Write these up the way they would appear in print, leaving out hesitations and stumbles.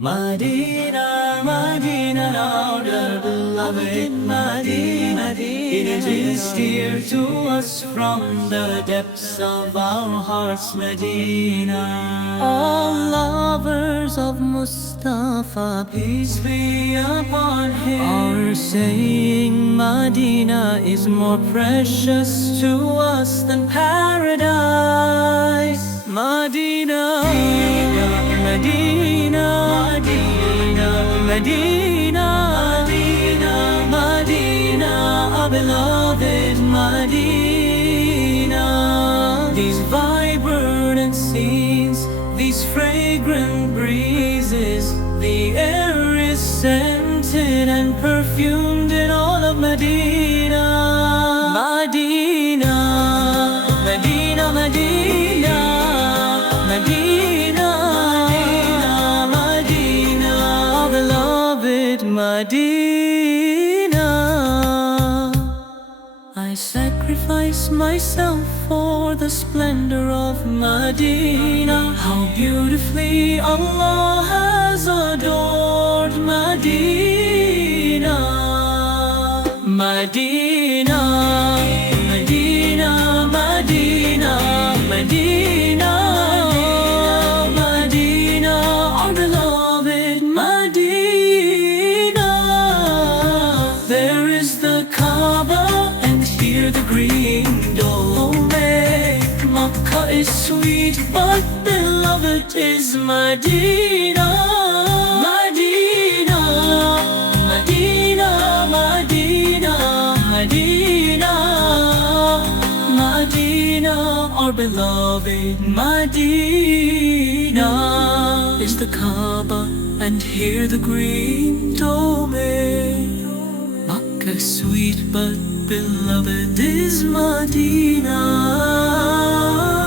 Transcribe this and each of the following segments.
Madina, Madina Naat, our beloved Madina, it is dear to us from the depths of our hearts, Medina. All lovers of Mustafa, peace be upon him, are saying Madina is more precious to us than paradise. Madina, Madina, Madina, Madina, Madina, our beloved Madina. These vibrant scenes, these fragrant breezes, the air is scented and perfumed in all of Medina. Madina, Medina, Medina, Medina, Medina, our beloved Medina. I sacrifice myself for the splendor of Medina. How beautifully Allah has adored Medina. Medina, Medina, Medina, Medina, Medina, our beloved Medina. There is the Kaaba and here the green dome. Makkah is sweet, but beloved is Medina. Medina, Medina, Medina, Medina, Medina, our beloved Medina. Is the Kaaba and here the green dome. Makkah sweet, but beloved is Medina.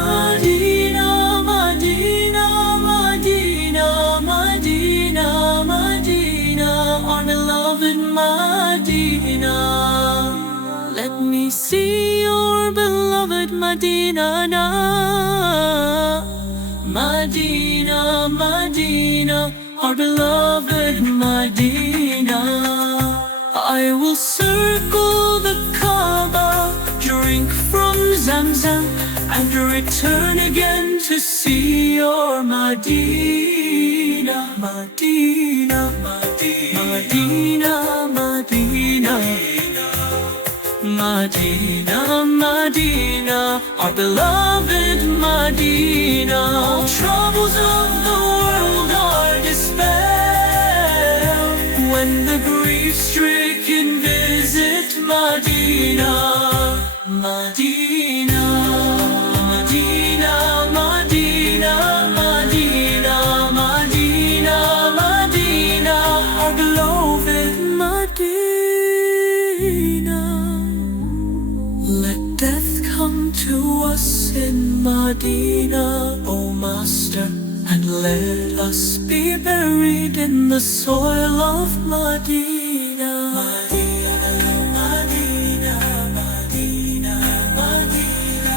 Medina, Medina, Medina, Medina, Medina, our beloved Medina. Let me see your beloved Madinah Naat. Madina, Madina, our beloved Madina. I will circle the Kaaba, drink from Zamzam, and return again to see your Madina. Madina, Madina, Madina, Madina, Madina, our beloved Madina. All troubles of the world are dispelled when the grief-stricken visit Madina. Madina, Madina, Madina, Madina, Madina, Madina, our beloved Madina. Let death come to us in Madina, O Master, and let us be buried in the soil of Madina. Madina, Madina, Madina, Madina,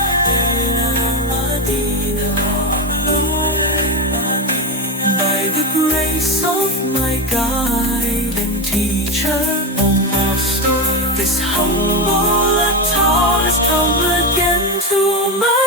Madina, Madina. By the grace of my guide and teacher, O Master, this humble attar has come again to my